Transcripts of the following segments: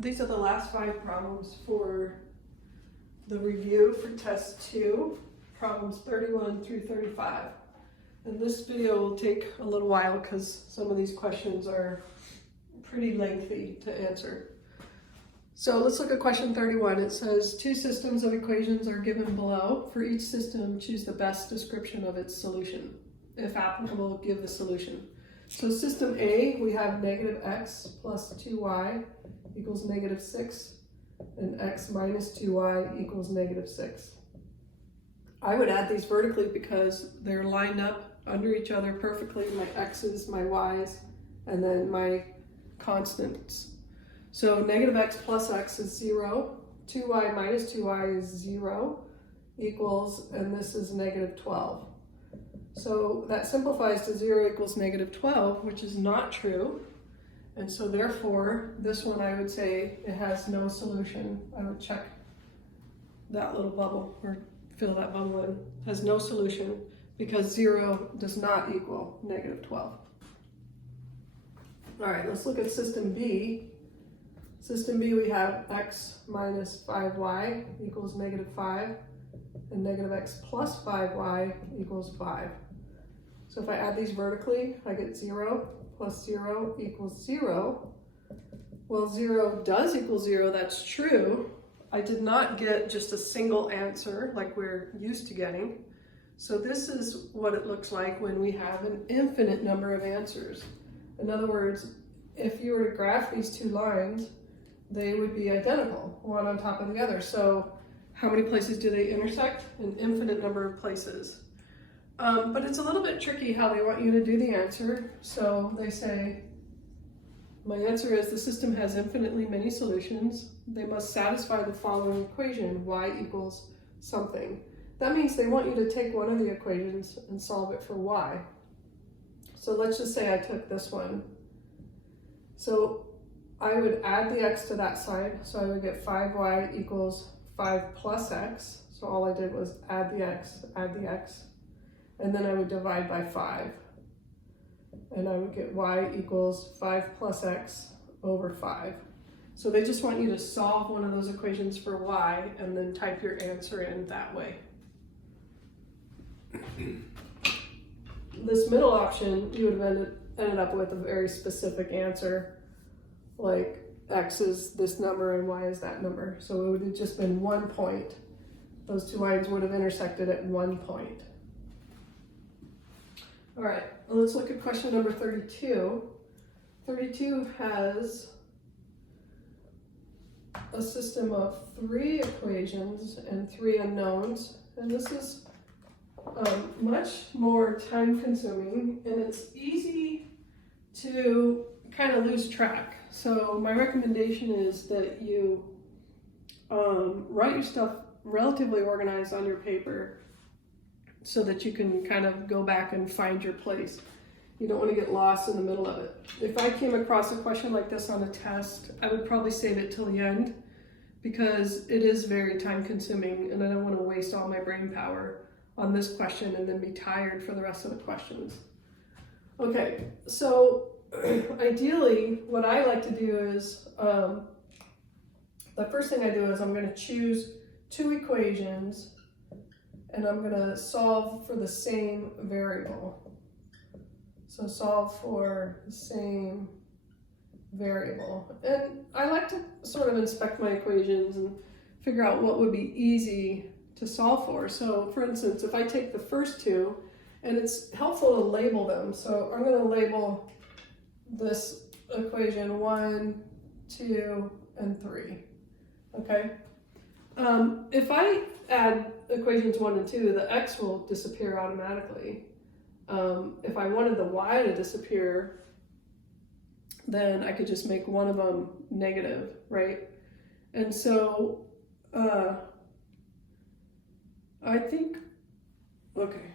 These are the last 5 problems for the review for test 2, problems 31 through 35. And this video will take a little while because some of these questions are pretty lengthy to answer. So let's look at question 31. It says 2 systems of equations are given below. For each system, choose the best description of its solution. If applicable, give the solution. So system A, we have negative x plus 2y equals negative 6, and x minus 2y equals negative 6. I would add these vertically because they're lined up under each other perfectly, my x's, my y's, and then my constants. So negative x plus x is 0, 2y minus 2y is 0, equals, and this is negative 12. So that simplifies to 0 equals negative 12, which is not true. And so therefore, this one I would say it has no solution. I would check that little bubble or fill that bubble in. It has no solution because 0 does not equal negative 12. All right, let's look at system B. System B, we have x minus 5y equals negative 5, and negative x plus 5y equals 5. So if I add these vertically, I get 0 plus 0 equals 0. Well, 0 does equal 0, that's true. I did not get just a single answer like we're used to getting. So this is what it looks like when we have an infinite number of answers. In other words, if you were to graph these 2 lines, they would be identical, one on top of the other. So how many places do they intersect? An infinite number of places. But it's a little bit tricky how they want you to do the answer. So they say, my answer is the system has infinitely many solutions. They must satisfy the following equation, y equals something. That means they want you to take one of the equations and solve it for y. So let's just say I took this one. So I would add the x to that side. So I would get 5y equals 5 plus x. So all I did was add the x, and then I would divide by 5. And I would get y equals 5 plus x over 5. So they just want you to solve one of those equations for y and then type your answer in that way. This middle option, you would have ended up with a very specific answer, like x is this number and y is that number. So it would have just been 1 point. Those 2 lines would have intersected at 1 point. All right, let's look at question number 32. 32 has a system of 3 equations and 3 unknowns, and this is much more time consuming, and it's easy to kind of lose track. So my recommendation is that you write your stuff relatively organized on your paper so that you can kind of go back and find your place. You don't want to get lost in the middle of it. If I came across a question like this on a test, I would probably save it till the end because it is very time consuming and I don't want to waste all my brain power on this question and then be tired for the rest of the questions. Okay, so ideally what I like to do is, the first thing I do is I'm going to choose 2 equations and I'm going to solve for the same variable. So solve for the same variable. And I like to sort of inspect my equations and figure out what would be easy to solve for. So for instance, if I take the first 2, and it's helpful to label them. So I'm going to label this equation 1, 2, and 3. Okay? If I add equations 1 and 2, the x will disappear automatically. If I wanted the y to disappear, then I could just make one of them negative, right? And so I think, okay,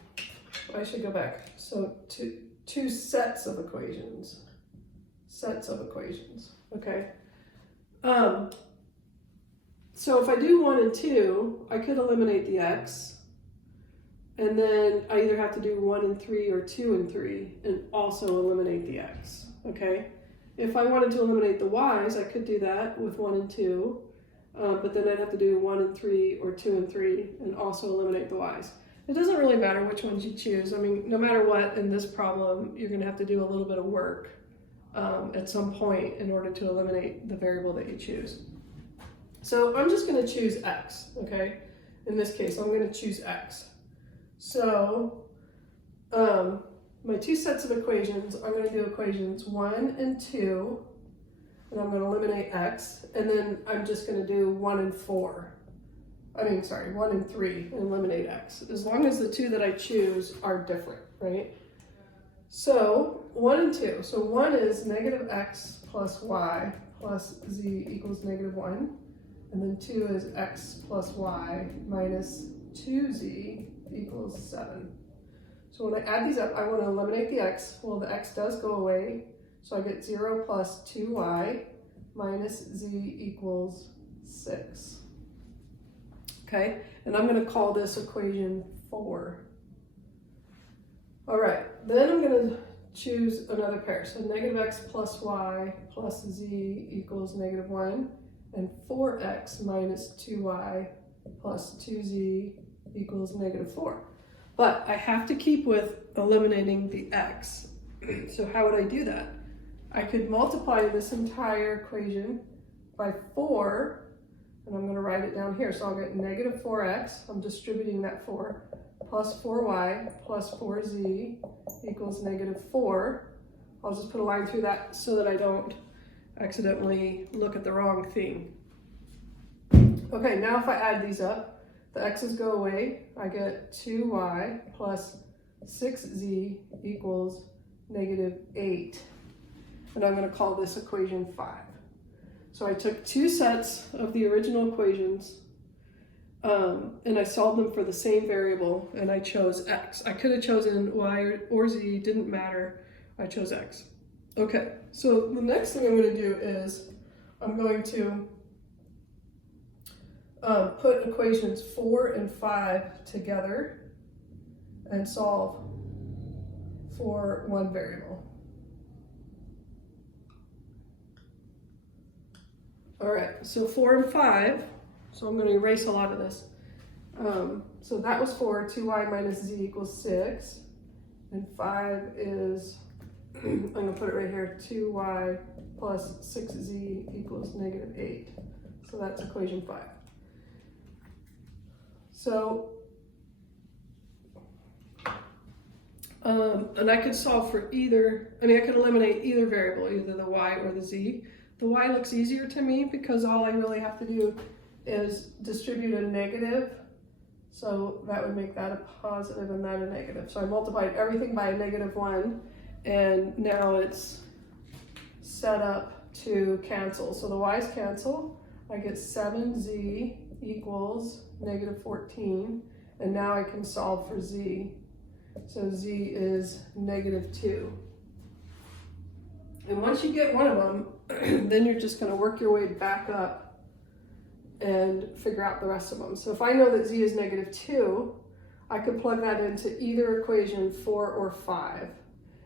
I should go back. So two sets of equations. Okay? So if I do 1 and 2, I could eliminate the x, and then I either have to do 1 and 3 or 2 and 3, and also eliminate the x, okay? If I wanted to eliminate the y's, I could do that with 1 and 2, but then I'd have to do 1 and 3 or 2 and 3 and also eliminate the y's. It doesn't really matter which ones you choose. I mean, no matter what in this problem, you're going to have to do a little bit of work at some point in order to eliminate the variable that you choose. So I'm just going to choose x, okay? In this case, I'm going to choose x. So my two sets of equations, I'm going to do equations 1 and 2, and I'm going to eliminate x, and then I'm just going to do 1 and 4. 1 and 3 and eliminate x, as long as the two that I choose are different, right? So 1 and 2, so 1 is negative x plus y plus z equals negative 1, and then 2 is x plus y minus 2z equals 7. So when I add these up, I want to eliminate the x. Well, the x does go away, so I get 0 plus 2y minus z equals 6. Okay, and I'm going to call this equation 4. All right, then I'm going to choose another pair. So negative x plus y plus z equals negative 1, and 4x minus 2y plus 2z equals negative 4. But I have to keep with eliminating the x. So how would I do that? I could multiply this entire equation by 4, and I'm going to write it down here. So I'll get negative 4x, I'm distributing that 4, plus 4y plus 4z equals negative 4. I'll just put a line through that so that I don't accidentally look at the wrong thing. Okay, now if I add these up, the x's go away. I get 2y plus 6z equals negative 8. And I'm going to call this equation 5. So I took two sets of the original equations and I solved them for the same variable, and I chose x. I could have chosen y or z, didn't matter. I chose x. Okay, so the next thing I'm going to do is I'm going to put equations 4 and 5 together and solve for one variable. All right, so 4 and 5, so I'm going to erase a lot of this. So that was 4, 2y minus z equals 6, and 5 is, I'm going to put it right here, 2y plus 6z equals negative 8. So that's equation 5. So, and I could solve for either, I could eliminate either variable, either the y or the z. The y looks easier to me because all I really have to do is distribute a negative. So that would make that a positive and that a negative. So I multiplied everything by a negative 1, and now it's set up to cancel. So the y's cancel. I get 7z equals negative 14, and now I can solve for z. So z is negative 2. And once you get one of them, then you're just going to work your way back up and figure out the rest of them. So if I know that z is negative 2, I could plug that into either equation 4 or 5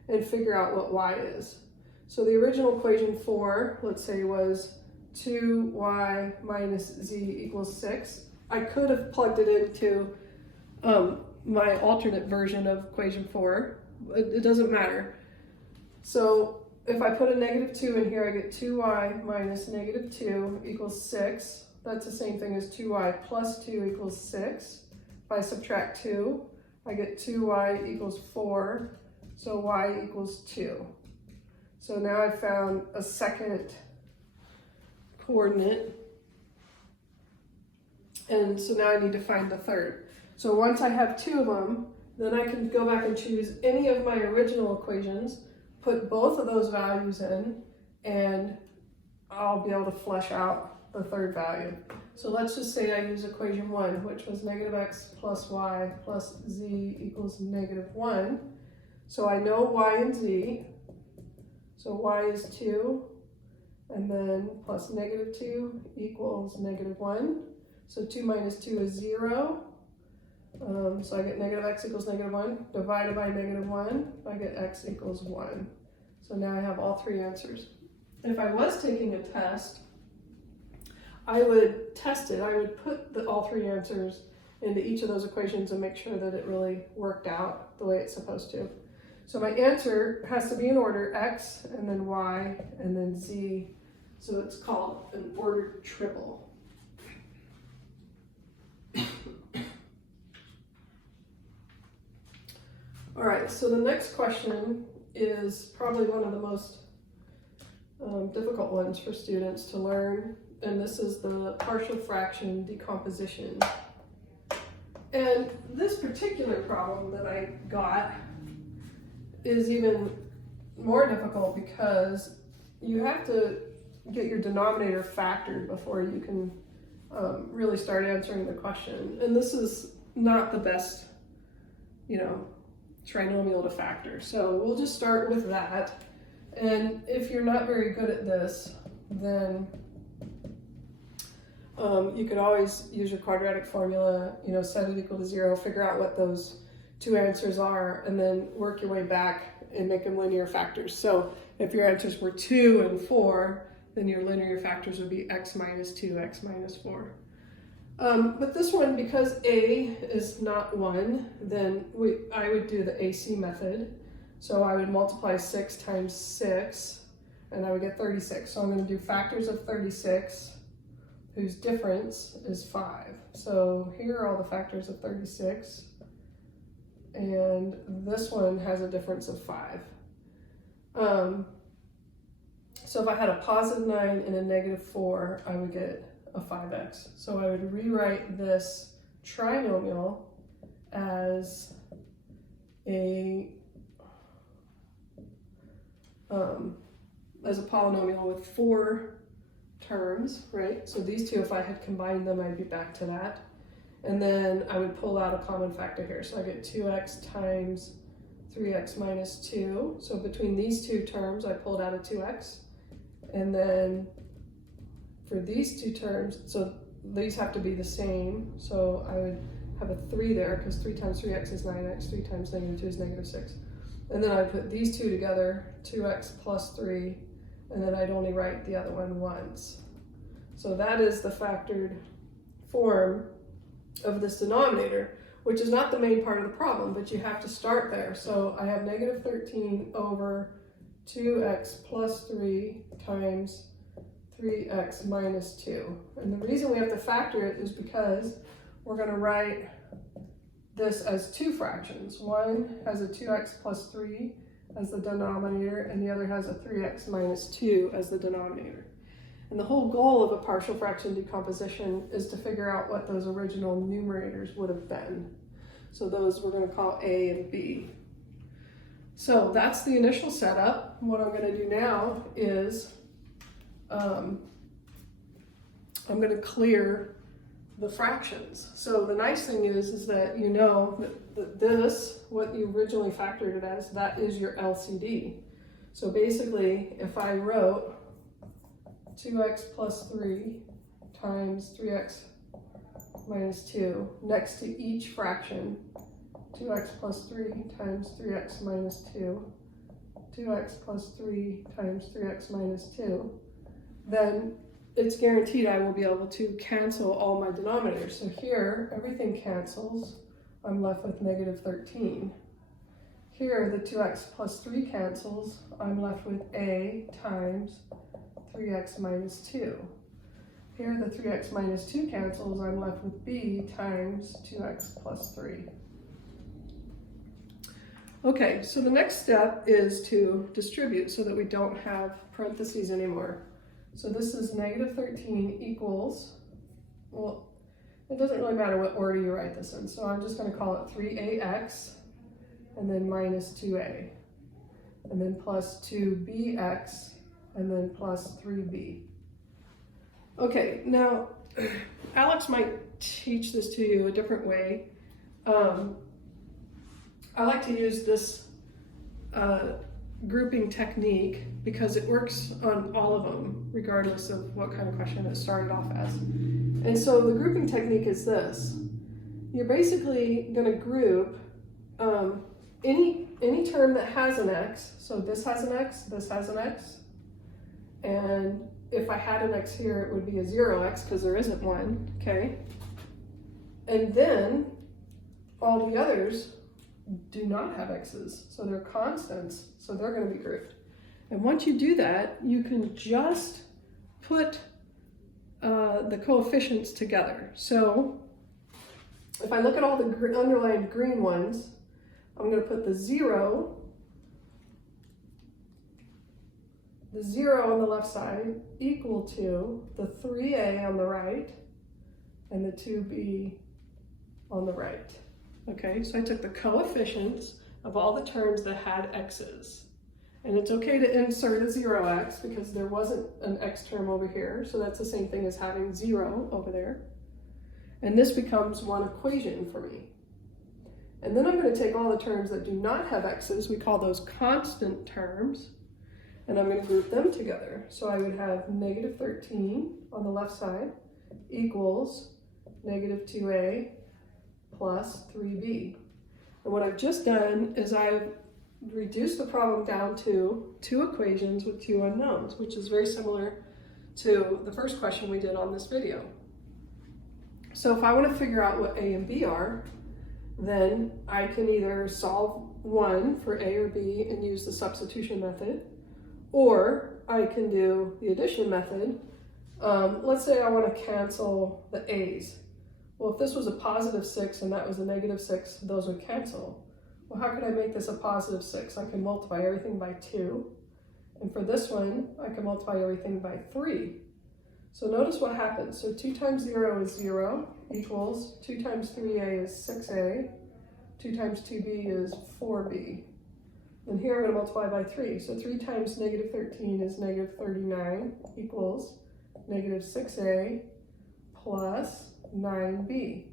and figure out what y is. So the original equation 4, let's say, was 2y minus z equals 6. I could have plugged it into my alternate version of equation 4. It doesn't matter. So if I put a negative 2 in here, I get 2y minus negative 2 equals 6. That's the same thing as 2y plus 2 equals 6. If I subtract 2, I get 2y equals 4. So y equals 2. So now I've found a second coordinate. And so now I need to find the third. So once I have two of them, then I can go back and choose any of my original equations, put both of those values in, and I'll be able to flesh out the third value. So let's just say I use equation 1, which was negative x plus y plus z equals negative 1. So I know y and z. So y is 2, and then plus negative 2 equals negative 1. So 2 minus 2 is 0. So I get negative x equals negative 1, divided by negative 1, I get x equals 1. So now I have all three answers. if I was taking a test, I would test it. I would put all three answers into each of those equations and make sure that it really worked out the way it's supposed to. So my answer has to be in order: X, and then Y, and then Z. So it's called an ordered triple. All right, so the next question is probably one of the most difficult ones for students to learn, and this is the partial fraction decomposition. And this particular problem that I got is even more difficult because you have to get your denominator factored before you can really start answering the question. And this is not the best, trinomial to factor. So we'll just start with that. And if you're not very good at this, then you could always use your quadratic formula, set it equal to 0, figure out what those two answers are, and then work your way back and make them linear factors. So if your answers were 2 and 4, then your linear factors would be x minus 2, x minus 4. But this one, because a is not 1, then I would do the AC method. So I would multiply 6 times 6, and I would get 36. So I'm going to do factors of 36, whose difference is 5. So here are all the factors of 36, and this one has a difference of 5. So if I had a positive 9 and a negative 4, I would get a 5x. So I would rewrite this trinomial as a polynomial with 4 terms, right? So these two, if I had combined them, I'd be back to that. And then I would pull out a common factor here. So I get 2x times 3x minus 2. So between these two terms, I pulled out a 2x. And then for these two terms, so these have to be the same. So I would have a 3 there, because 3 times 3x is 9x, 3 times negative 2 is negative 6. And then I'd put these two together, 2x plus 3, and then I'd only write the other one once. So that is the factored form of this denominator, which is not the main part of the problem, but you have to start there. So I have negative 13 over 2x plus 3 times 3x minus 2. And the reason we have to factor it is because we're going to write this as two fractions. One has a 2x plus 3 as the denominator, and the other has a 3x minus 2 as the denominator. And the whole goal of a partial fraction decomposition is to figure out what those original numerators would have been. So those we're going to call A and B. So that's the initial setup. What I'm going to do now is I'm going to clear the fractions. So the nice thing is that you know that this, what you originally factored it as, that is your LCD. So basically, if I wrote 2x plus 3 times 3x minus 2 next to each fraction, 2x plus 3 times 3x minus 2, 2x plus 3 times 3x minus 2, then it's guaranteed I will be able to cancel all my denominators. So here, everything cancels. I'm left with negative 13. Here, the 2x plus 3 cancels. I'm left with a times 3x minus 2. Here, the 3x minus 2 cancels. I'm left with b times 2x plus 3. Okay, so the next step is to distribute so that we don't have parentheses anymore. So this is negative 13 equals, well, it doesn't really matter what order you write this in. So I'm just going to call it 3ax, and then minus 2a, and then plus 2bx, and then plus 3b. Okay, now Alex might teach this to you a different way. I like to use this grouping technique because it works on all of them, regardless of what kind of question it started off as. And so the grouping technique is this. You're basically going to group any term that has an x, so this has an x, this has an x, And if I had an x here, it would be a 0x because there isn't one, okay? And then all the others do not have x's, so they're constants, so they're going to be grouped. And once you do that, you can just put the coefficients together. So if I look at all the underlined green ones, I'm going to put the 0 on the left side equal to the 3a on the right and the 2b on the right. Okay, so I took the coefficients of all the terms that had x's. And it's okay to insert a 0x because there wasn't an x term over here, so that's the same thing as having 0 over there. And this becomes one equation for me. And then I'm going to take all the terms that do not have x's, we call those constant terms, and I'm going to group them together. So I would have negative 13 on the left side equals negative 2a plus 3b. And what I've just done is I've reduced the problem down to two equations with two unknowns, which is very similar to the first question we did on this video. So if I want to figure out what a and b are, then I can either solve one for a or b and use the substitution method, or I can do the addition method. Let's say I want to cancel the a's. Well, if this was a positive 6 and that was a negative 6, those would cancel. Well, how could I make this a positive 6? I can multiply everything by 2. And for this one, I can multiply everything by 3. So notice what happens. So 2 times 0 is 0 equals 2 times 3a is 6a, 2 times 2b is 4b. And here I'm going to multiply by 3. So 3 times negative 13 is negative 39 equals negative 6a plus 9b.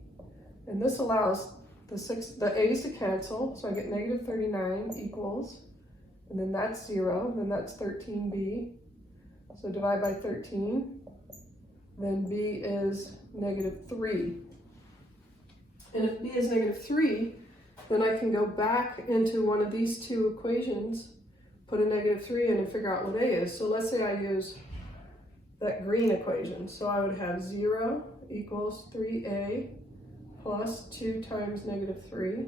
And this allows the a's to cancel, so I get negative 39 equals, and then that's 0, then that's 13b. So divide by 13, then b is negative 3. And if b is negative 3, then I can go back into one of these two equations, put a negative 3 in and figure out what a is. So let's say I use that green equation. So I would have 0 equals 3a plus 2 times negative 3.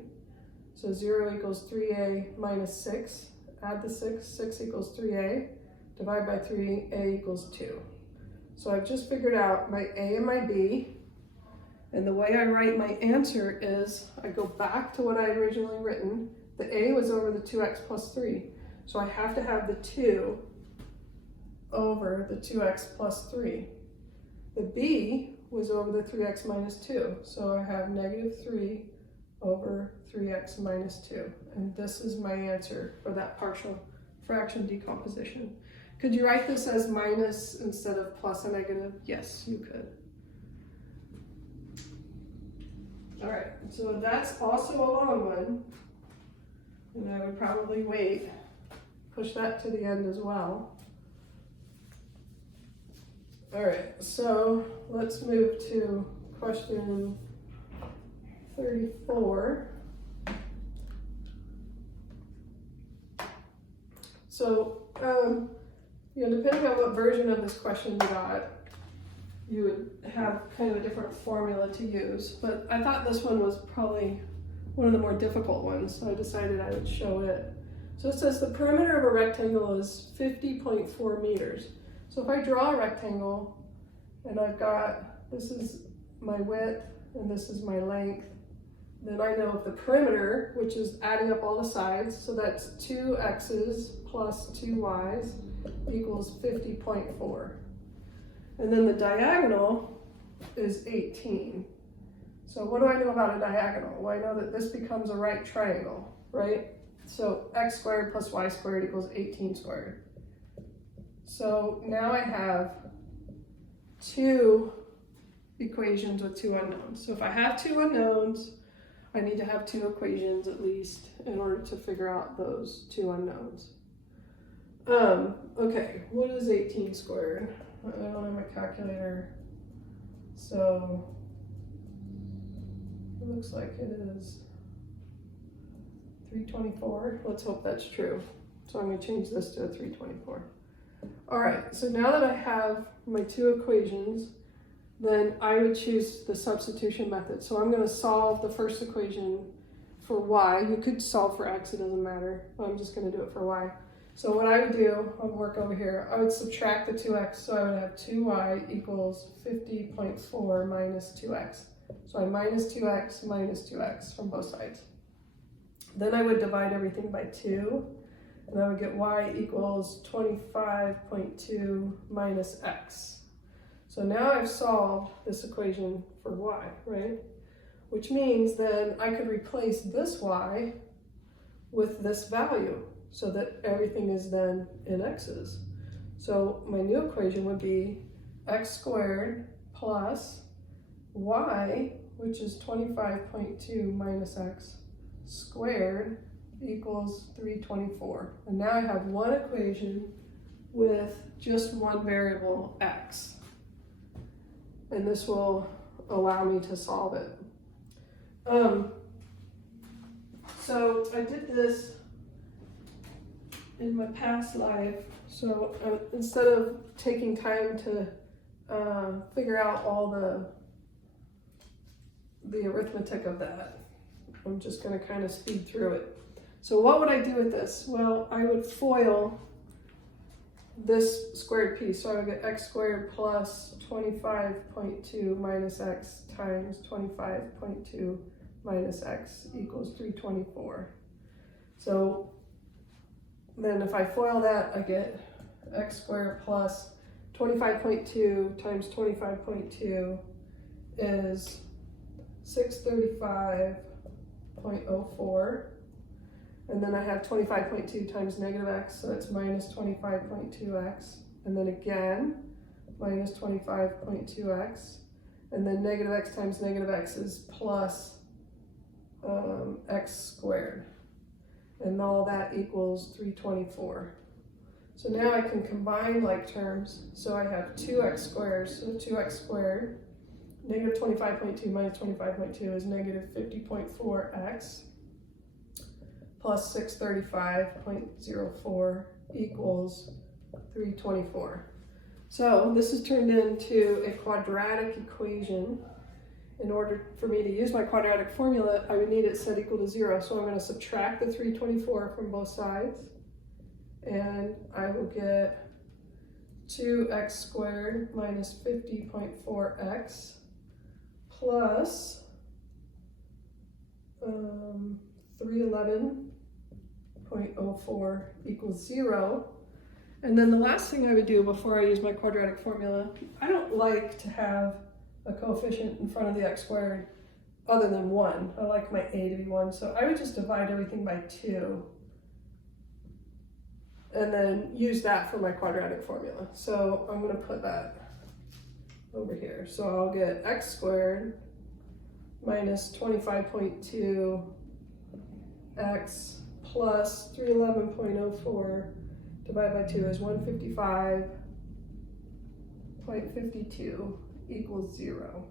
So 0 equals 3a minus 6. Add the 6. 6 equals 3a. Divide by 3, a equals 2. So I've just figured out my a and my b. And the way I write my answer is I go back to what I had originally written. The a was over the 2x plus 3. So I have to have the 2 over the 2x plus 3. The b was over the 3x minus 2. So I have negative 3 over 3x minus 2. And this is my answer for that partial fraction decomposition. Could you write this as minus instead of plus a negative? Yes, you could. All right, so that's also a long one. And I would probably push that to the end as well. All right, so let's move to question 34. So, depending on what version of this question you got, you would have kind of a different formula to use. But I thought this one was probably one of the more difficult ones, so I decided I would show it. So it says the perimeter of a rectangle is 50.4 meters. So if I draw a rectangle, and I've got, this is my width, and this is my length, then I know if the perimeter, which is adding up all the sides, so that's 2 x's plus 2 y's equals 50.4. And then the diagonal is 18. So what do I know about a diagonal? Well, I know that this becomes a right triangle, right? So x squared plus y squared equals 18 squared. So now I have two equations with two unknowns. So if I have two unknowns, I need to have two equations at least in order to figure out those two unknowns. Okay, what is 18 squared? I don't have my calculator, so it looks like it is 324. Let's hope that's true. So I'm going to change this to a 324. All right, so now that I have my two equations, then I would choose the substitution method. So I'm going to solve the first equation for y. You could solve for x, it doesn't matter. I'm just going to do it for y. So what I would do, I'll work over here, I would subtract the 2x, so I would have 2y equals 50.4 minus 2x. So I minus 2x from both sides. Then I would divide everything by 2, and I would get y equals 25.2 minus x. So now I've solved this equation for y, right? Which means then I could replace this y with this value so that everything is then in x's. So my new equation would be x squared plus y, which is 25.2 minus x squared, equals 324. And now I have one equation with just one variable, x. And this will allow me to solve it. So I did this in my past life. So instead of taking time to figure out all the arithmetic of that, I'm just going to kind of speed through it. So what would I do with this? Well, I would FOIL this squared piece. So I would get x squared plus 25.2 minus x times 25.2 minus x equals 324. So then if I FOIL that, I get x squared plus 25.2 times 25.2 is 635.04. And then I have 25.2 times negative x, so it's minus 25.2x. And then again, minus 25.2x. And then negative x times negative x is plus x squared. And all that equals 324. So now I can combine like terms. So I have 2x squared, so 2x squared. Negative 25.2 minus 25.2 is negative 50.4x. Plus 635.04 equals 324. So this is turned into a quadratic equation. In order for me to use my quadratic formula, I would need it set equal to 0. So I'm going to subtract the 324 from both sides. And I will get 2x squared minus 50.4x plus 311.04 equals 0. And then the last thing I would do before I use my quadratic formula, I don't like to have a coefficient in front of the x squared other than 1. I like my a to be 1, so I would just divide everything by 2 and then use that for my quadratic formula. So I'm going to put that over here. So I'll get x squared minus 25.2 x plus 311.04 divided by 2 is 155.52 equals 0.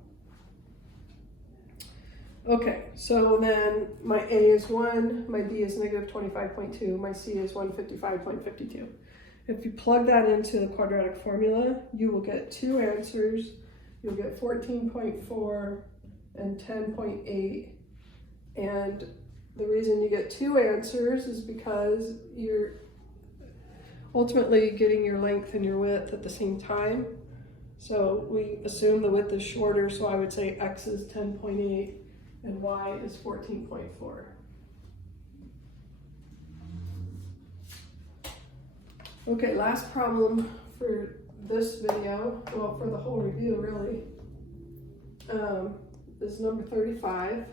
Okay, so then my a is 1, my b is negative 25.2, my c is 155.52. If you plug that into the quadratic formula, you will get two answers. You'll get 14.4 and 10.8. And the reason you get two answers is because you're ultimately getting your length and your width at the same time. So we assume the width is shorter, so I would say x is 10.8 and y is 14.4. Okay, last problem for this video, well, for the whole review really, is number 35.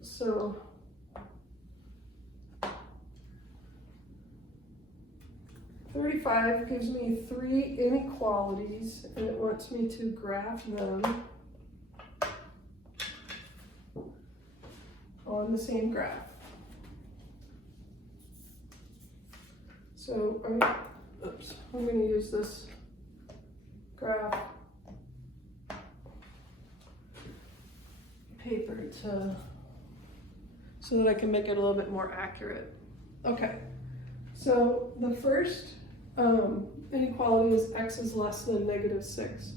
So (35) gives me three inequalities and it wants me to graph them on the same graph. So I'm going to use this graph paper so that I can make it a little bit more accurate. Okay, So the first inequality is x is less than -6.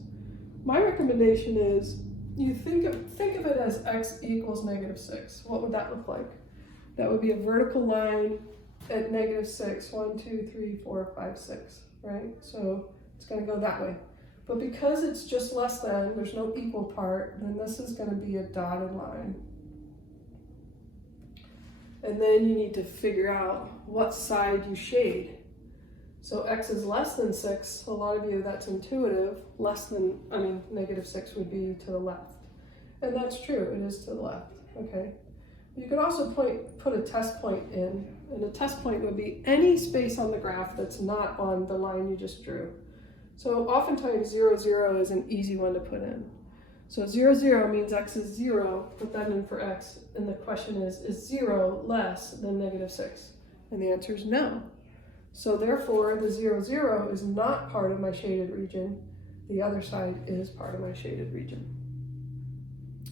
My recommendation is you think of it as x equals -6. What would that look like? That would be a vertical line at -6, 1, 2, 3, 4, 5, 6, right? So it's going to go that way. But because it's just less than, there's no equal part, then this is going to be a dotted line. And then you need to figure out what side you shade. So x is less than 6, a lot of you, that's intuitive. -6 would be to the left. And that's true, it is to the left, okay? You could also put a test point in, and a test point would be any space on the graph that's not on the line you just drew. So oftentimes 0, 0 is an easy one to put in. So 0, 0 means x is 0, put that in for x, and the question is 0 less than -6? And the answer is no. So therefore, the 0, 0 is not part of my shaded region. The other side is part of my shaded region.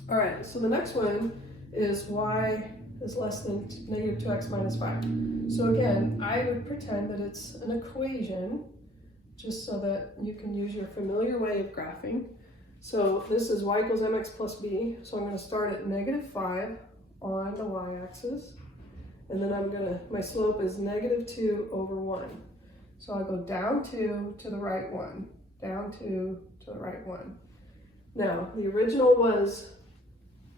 All right, so the next one is y is less than -2x minus 5. So again, I would pretend that it's an equation, just so that you can use your familiar way of graphing. So this is y equals mx plus b. So I'm going to start at -5 on the y-axis. And then my slope is -2 over 1. So I'll go down 2 to the right 1, down 2 to the right 1. Now, the original was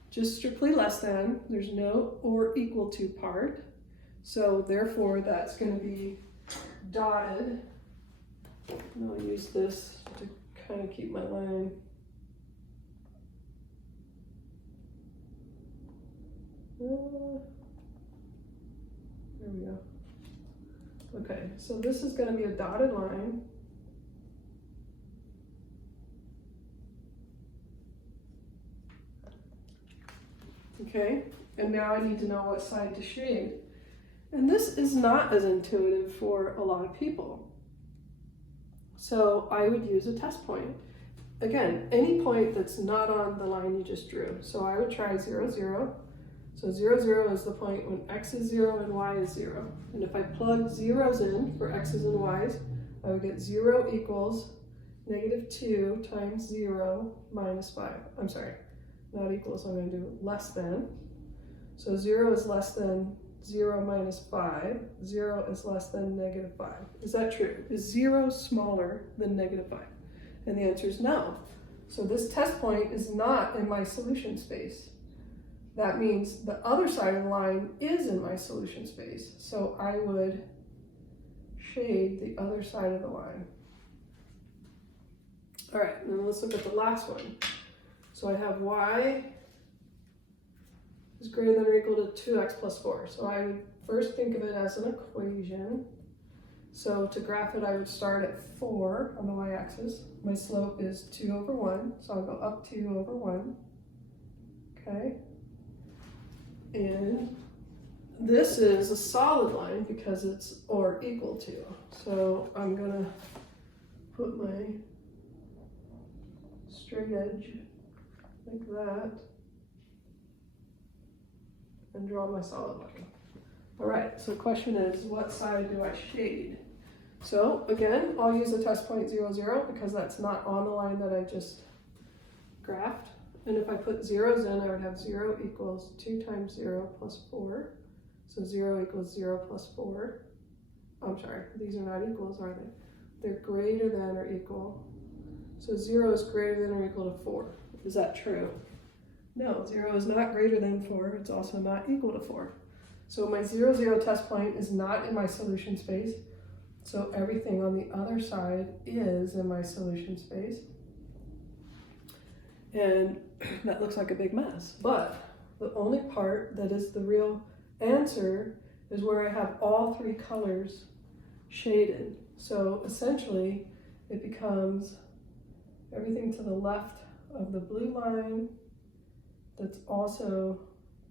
just strictly less than. There's no or equal to part. So therefore, that's going to be dotted. And I'll use this to kind of keep my line. There we go. Okay, so this is going to be a dotted line. Okay, and now I need to know what side to shade. And this is not as intuitive for a lot of people. So I would use a test point. Again, any point that's not on the line you just drew. So I would try 0, 0. So 0, 0 is the point when x is 0 and y is 0. And if I plug zeros in for x's and y's, I would get 0 equals -2 times 0 minus 5. I'm sorry, not equals, I'm going to do less than. So 0 is less than 0 minus 5. 0 is less than -5. Is that true? Is 0 smaller than -5? And the answer is no. So this test point is not in my solution space. That means the other side of the line is in my solution space. So I would shade the other side of the line. All right, and then let's look at the last one. So I have y is greater than or equal to 2x plus 4. So I would first think of it as an equation. So to graph it, I would start at 4 on the y-axis. My slope is 2 over 1, so I'll go up 2 over 1. Okay. And this is a solid line because it's or equal to. So I'm going to put my straight edge like that and draw my solid line. All right, so the question is, what side do I shade? So again, I'll use the test point 0, 0 because that's not on the line that I just graphed. And if I put zeros in, I would have 0 equals 2 times 0 plus 4. So 0 equals 0 plus 4. I'm sorry, these are not equals, are they? They're greater than or equal. So 0 is greater than or equal to 4. Is that true? No, 0 is not greater than 4. It's also not equal to 4. So my 0, 0 test point is not in my solution space. So everything on the other side is in my solution space. And that looks like a big mess. But the only part that is the real answer is where I have all 3 colors shaded. So essentially, it becomes everything to the left of the blue line that's also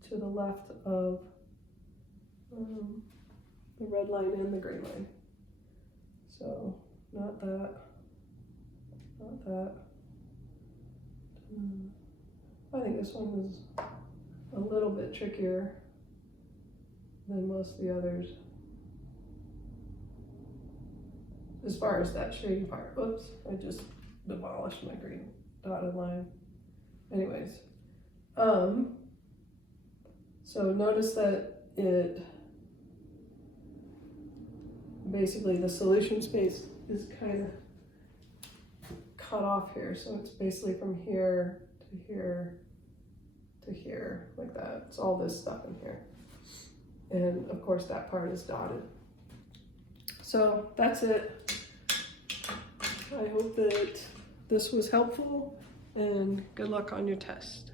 to the left of the red line and the gray line. So not that, not that. I think this one is a little bit trickier than most of the others. as far as that shading part. Oops, I just demolished my green dotted line. Anyways, so notice that it, basically the solution space is kind of cut off here. So it's basically from here to here to here, like that. It's all this stuff in here. And of course that part is dotted. So that's it. I hope that this was helpful, and good luck on your test.